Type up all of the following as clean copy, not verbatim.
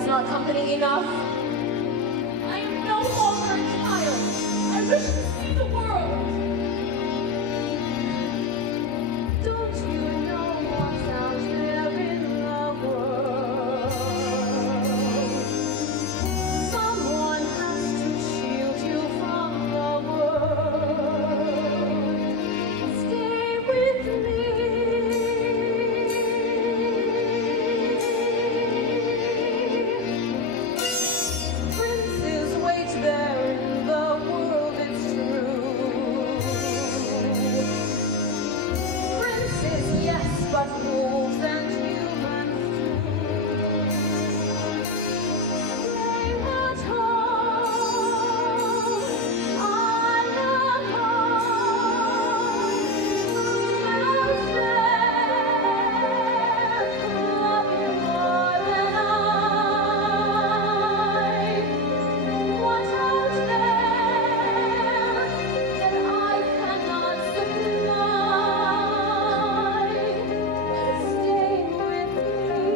was not company enough. I am no longer a child. I wish to see the world. Don't you know what's out there in the world? Someone has to shield you from the world. Stay with me. Princes wait there in the world, it's true. Princes, yes, but wolves and humans stay at home. I am home. Love you more than I. What out there that I cannot supply? Stay with me.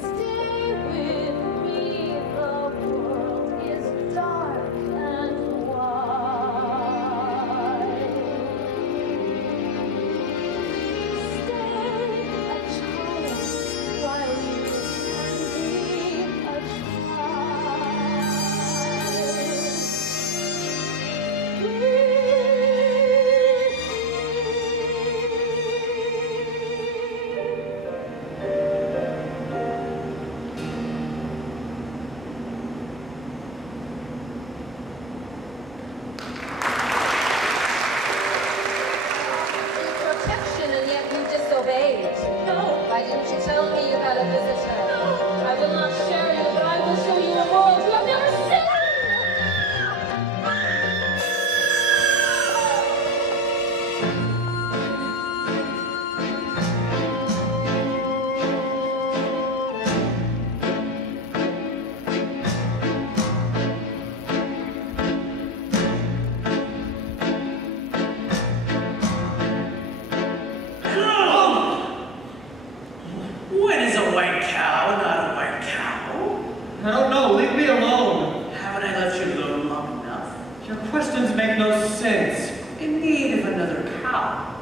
Stay with me. The world is dark and wide. Stay a child while you can be a protection, and yet you disobeyed. No. Why didn't you tell me you had a visitor? No. I will not share you, but I will show you a world you have never seen. When is a white cow not a white cow? I don't know, leave me alone. Haven't I left you alone long enough? Your questions make no sense. In need of another cow.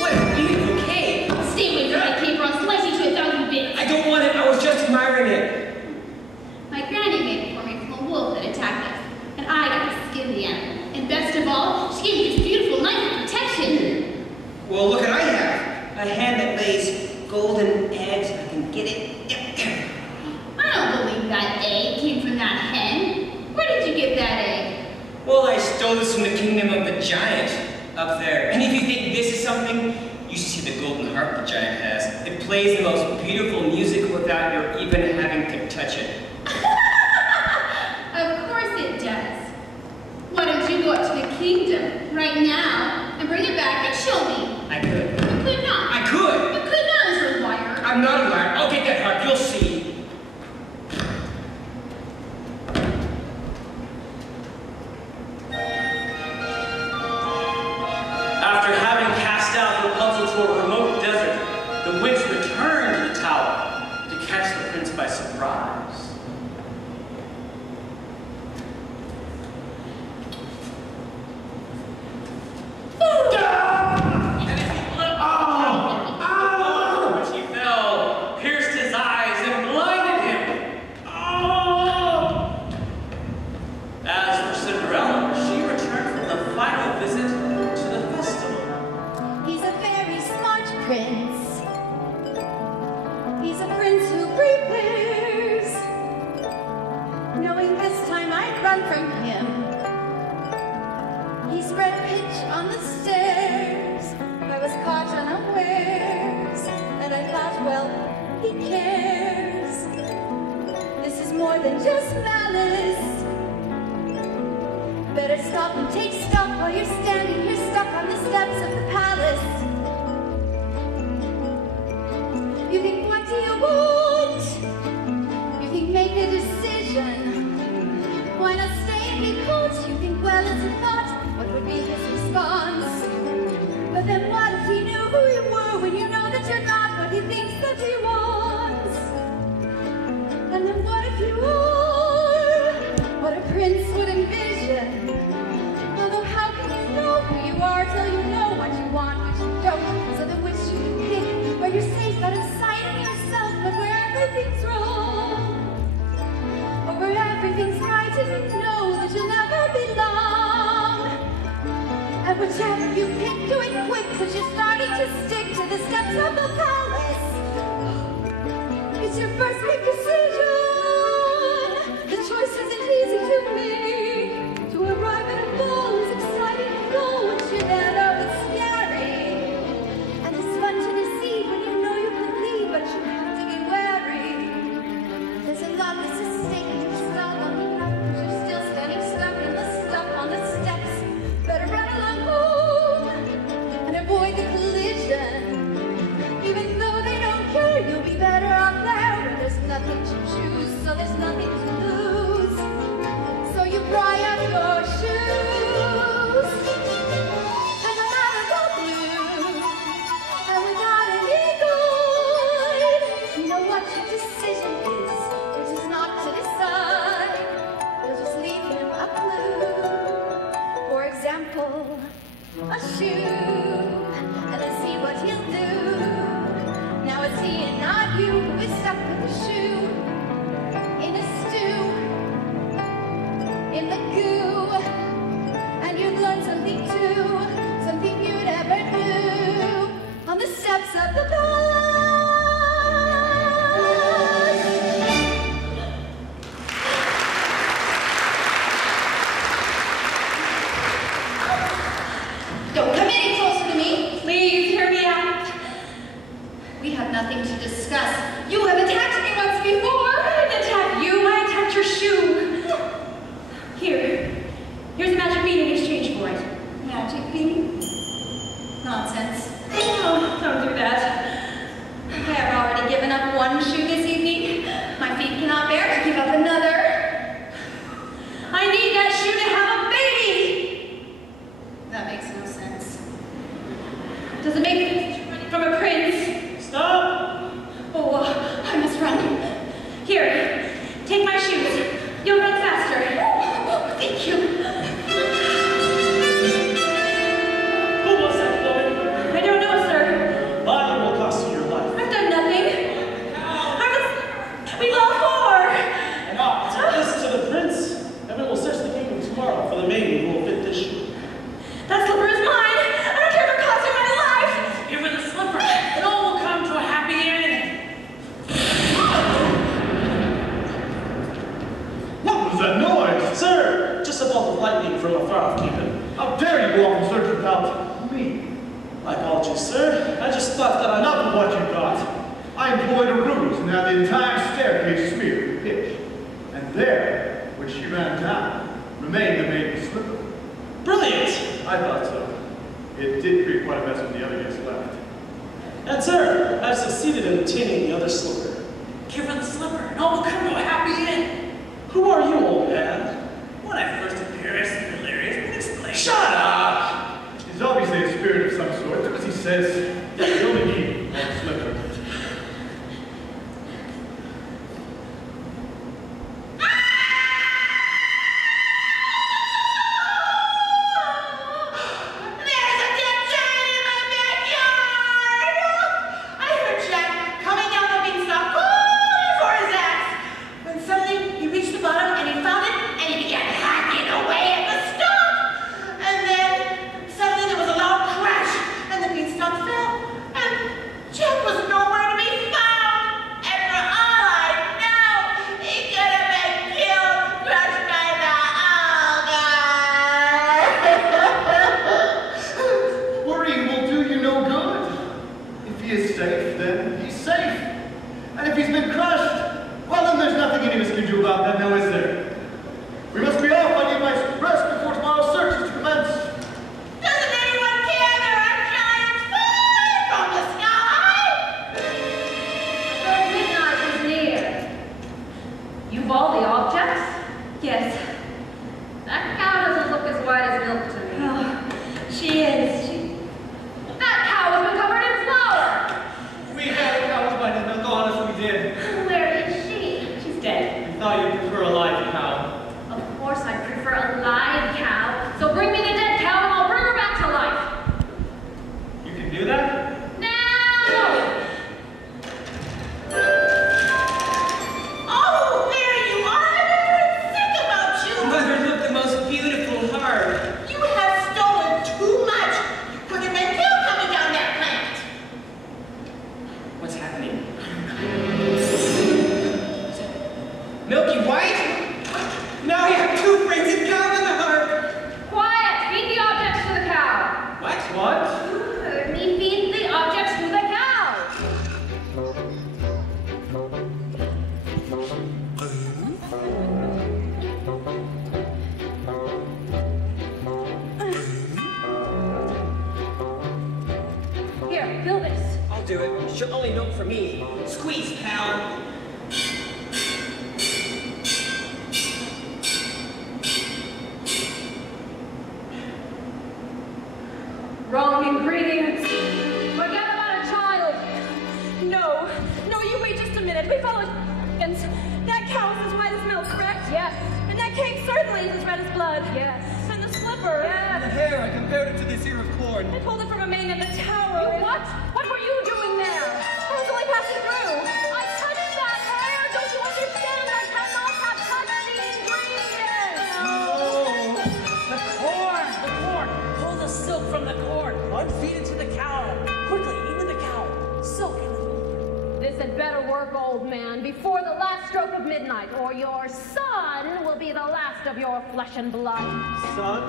What a beautiful cake! Stay away from my caper, I'll slice you to 1,000 bits. I don't want it, I was just admiring it. My granny made it for me from a wolf that attacked us, and I got to skin the animal. And best of all, she gave me this beautiful knife of protection. Well, look what I have. A hen that lays golden eggs. I can get it. I don't believe that egg came from that hen. Where did you get that egg? Well, I stole this from the kingdom of the giant up there. And if you think this is something, you should see the golden harp the giant has. It plays the most beautiful music without your even having to touch it. Of course it does. Why don't you go up to the kingdom right now and bring it back and show me? I could. You could not. I could. You could not as a liar. I'm not a liar. I'll get that harp. You'll see. After having cast out Rapunzel to a remote desert, the witch returned to the tower to catch the prince by surprise. And as he looked over which he fell, pierced his eyes and blinded him. As for Cinderella, she returned from the final visit to the festival. He's a very smart prince. He's a prince who prepares, knowing this time I'd run from him. He spread pitch on the stairs. I was caught unawares, and I thought, well, he cares. This is more than just malice. Better stop and take stock while you're standing here stuck on the steps of the palace. You think, what do you want? collision. Why not stay and be cold? You think, well, it's a thought. What would be his response? But then what if he knew who you were when you know that you're not what he thinks that he wants? And then what if you are what a prince would envision? Although how can you know who you are till you know what you want, what you don't? So then which should you pick? Where you're safe out of sight of yourself, but where everything's wrong? Or where everything's right and you know that you'll never belong? And whichever you pick, do it quick, cause you're starting to stick to the steps of the palace. It's your first big decision. The choice isn't easy to make. To arrive at a goal is exciting to go. Once you're there, though, it's scary. And it's fun to deceive when you know you can lead, but you have to be wary. There's a lot that's at stake and you're still looking up, but you're still standing stuck in the stuff on the steps. Better run along home and avoid the collision. Even though they don't care, you'll be better off there where there's nothing to choose, so there's nothing to lose. So you pry up your shoes and come out of the blue, and without any guide, you know what your decision is, which is not to decide. You'll just leave him a clue. For example, a shoe, and then see what he'll do. Now it's he and not you who is stuck with the shoe in a stew, in the goo, and you've learned something too, something you never knew on the steps of the palace. Don't come any closer to me. Please hear me out. We have nothing to discuss. You have attacked me once before. I didn't attack you, I attacked your shoe. Here's a magic bean in exchange for it. Magic bean? Nonsense. Oh, don't do that. I have already given up one shoe this evening. My feet cannot bear to give up another. I need that shoe to have a baby. That makes no sense. Does it make sense from a prince? Stop! Oh, I must run. Here, take my shoes. You'll run faster. Oh, thank you. Who was that woman? I don't know, sir. Lying will cost you your life. I've done nothing. We lost four. And listen to the prince. Heaven will search the kingdom tomorrow for the maiden who will fit this shoe. That slipper is mine. I don't care if it costs you my life. Give her the slipper, and all will come to a happy end. What was that noise? Sir, just a bolt of lightning from a far-off kingdom. How dare you go off in search about me? I apologize, sir. I just thought that Not what you thought. I employed a ruse and had the entire staircase smeared with pitch. And there, when she ran down, remained the maiden's slipper. Brilliant! I thought so. It did create quite a mess when the other guests left. And sir, I've succeeded in obtaining the other slipper. Give her the slipper, and all will come to a happy end. Who are you, old man? When I first appeared as delirious, but explain. Shut up! He's obviously a spirit of some sort, because he says that you only need one slipper. There's a dead giant in my backyard! I heard Jack coming down the beanstalk calling for his axe. But all the objects? Yes. That cow doesn't look as white as milk to me. Oh, she is. That cow has been covered in flour! We had a cow's white as milk, honest we did. Where is she? She's dead. We thought you'd prefer a live cow. Of course I prefer a live cow. So bring me the dead cow and I'll bring her back to life. You can do that? Oh, there you are! I've been sick about you! Mother, look, the most beautiful heart. You have stolen too much! You could have been killed coming down that plant! What's happening? Milky White? Now you have two friends in cow in the heart. Quiet! Feed the objects to the cow. What? You heard me. Feed the objects to the cow. Here, fill this. I'll do it. She'll only milk for me. Squeeze, pal. Wrong ingredients. Forget about a child. No, you wait just a minute. We followed and that cow is as white as milk, correct? Yes. And that cake certainly is as red as blood. Yes. And the slipper. The hair, I compared it to this ear of corn. I pulled it from a man in the tower. You what? What were you doing there? I was only passing through. I touched that hair. Don't you understand? I cannot have touched the ingredients. Oh, the corn! The corn! Pull the silk from the corn. Unfeed it to the cow. Quickly, even the cow. Silk in the This had better work, old man, before the last stroke of midnight, or your son will be the last of your flesh and blood. Son?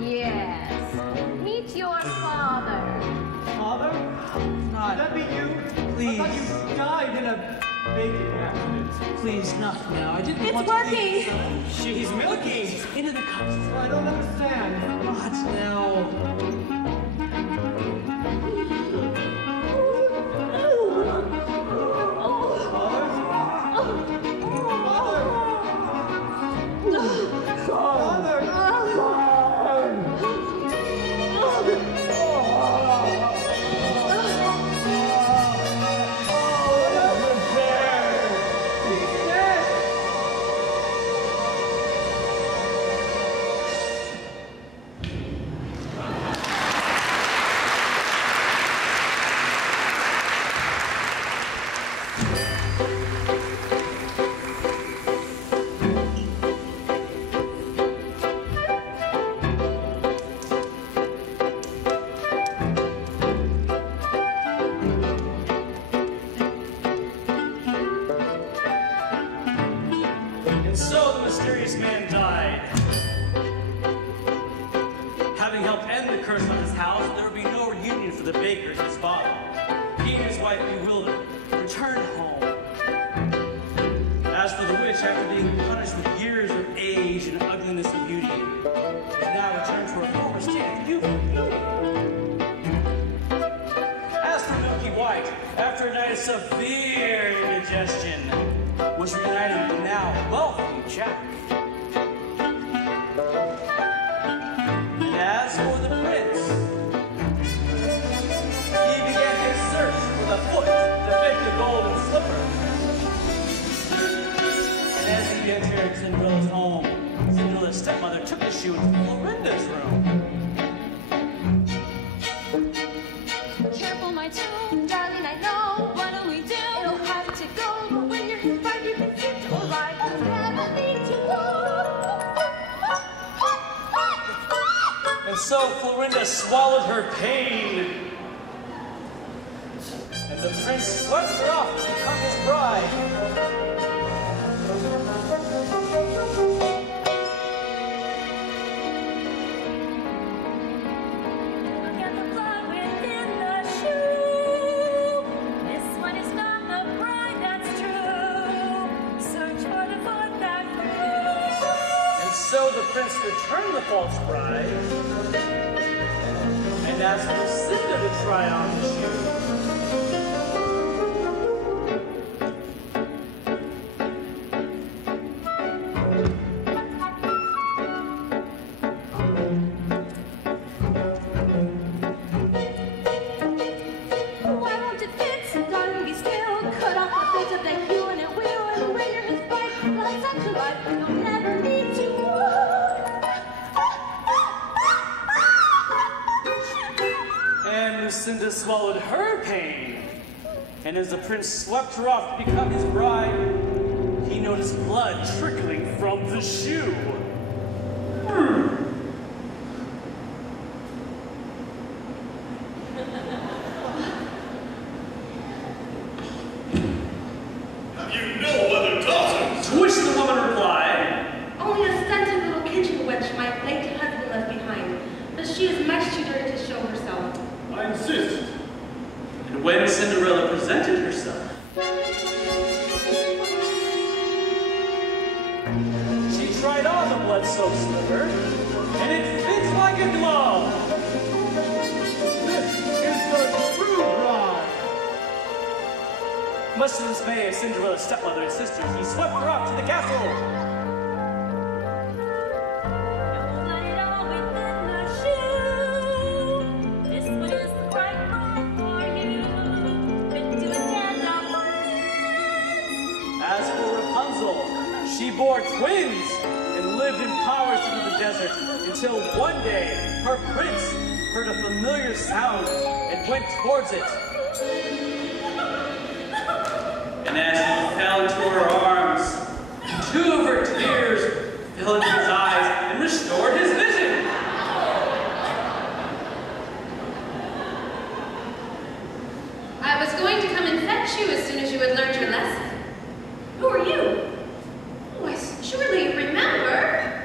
Yes. Meet your father. Father? Would that be you? Please. I thought you died in a baking accident. Please, not now. I didn't want It's to working. leave. She's milking. Into the cups. I don't understand. What now? And so the mysterious man died. Having helped end the curse on his house, there would be no reunion for the baker and his father. He and his wife, bewildered, returned home. As for the witch, after being punished with years of age and ugliness of beauty, is now returned to her former state of youth and beauty. As for Milky White, after a night of severe indigestion, was reunited with the now wealthy Jack. And as for the prince, he began his search for the foot that fit the golden slipper. And as he entered Cinderella's home, Cinderella's stepmother took the shoe into Florinda's room. Careful, my tune, darling, I know. What do we do? It'll have to go. But when you're right, you can sit or ride. You never need to go. And so Florinda swallowed her pain. And the prince swept her off to become his bride. Look at the blood within the shoe. This one is not the bride, that's true. Search for the foot that grew. And so the prince returned the false bride and asked Lucinda to try on the shoe. Lucinda swallowed her pain, and as the prince swept her off to become his bride, he noticed blood trickling from the shoe. Have you no other daughters? To which the woman replied, Only a stunted little kitchen wench my late husband left behind, but she is much too dirty to show herself. I insist. and when Cinderella presented herself, she tried on the blood-soaked slipper, and it fits like a glove. This is the true bride. Much to the dismay of Cinderella's stepmother and sisters, he swept her off to the castle. As for Rapunzel, she bore twins and lived in power through the desert until one day her prince heard a familiar sound and went towards it. And as he fell into her arms, 2 of her tears fell into his eyes and restored his vision. I was going to come and fetch you as soon as you had learned your lesson. Who are you? Oh, I surely you remember.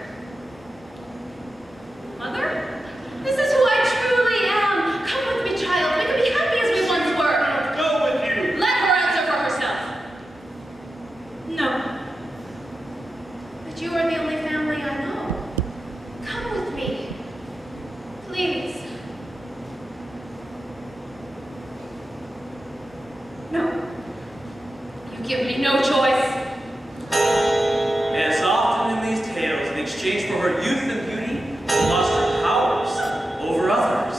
Mother? This is who I truly am. Come with me, child. We can be happy as we once were. I'll go with you. Let her answer for herself. No. But you are the only family I know. Come with me. Please. No. You give me no choice. As often in these tales, in exchange for her youth and beauty, she lost her powers over others.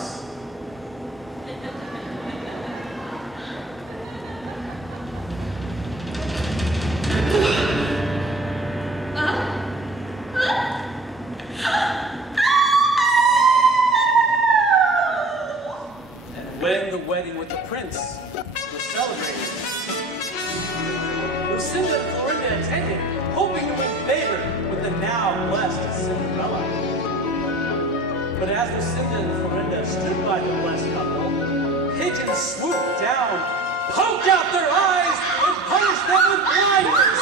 And when the wedding with the prince was celebrated, Lucinda and Florinda attended, hoping to win favor with the now blessed Cinderella. But as Lucinda and Florinda stood by the blessed couple, pigeons swooped down, poked out their eyes, and punished them with blindness.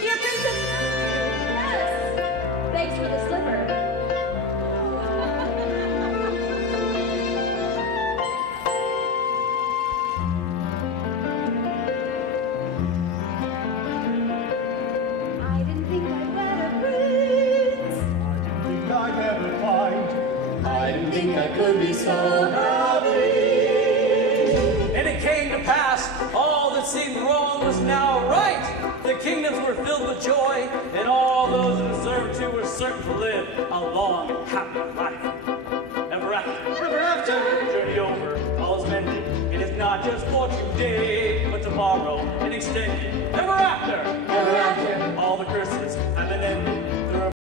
Dear Princess! Yes! Thanks for the slipper. I didn't think I'd wed a prince. I didn't think I'd ever find. I didn't think I could be so happy. And it came to pass, all that seemed wrong was now right. The kingdoms were filled with joy, and all those who deserved to were certain to live a long, happy life. Ever after, ever after, journey over, all is mended. It is not just for today, but tomorrow, and extended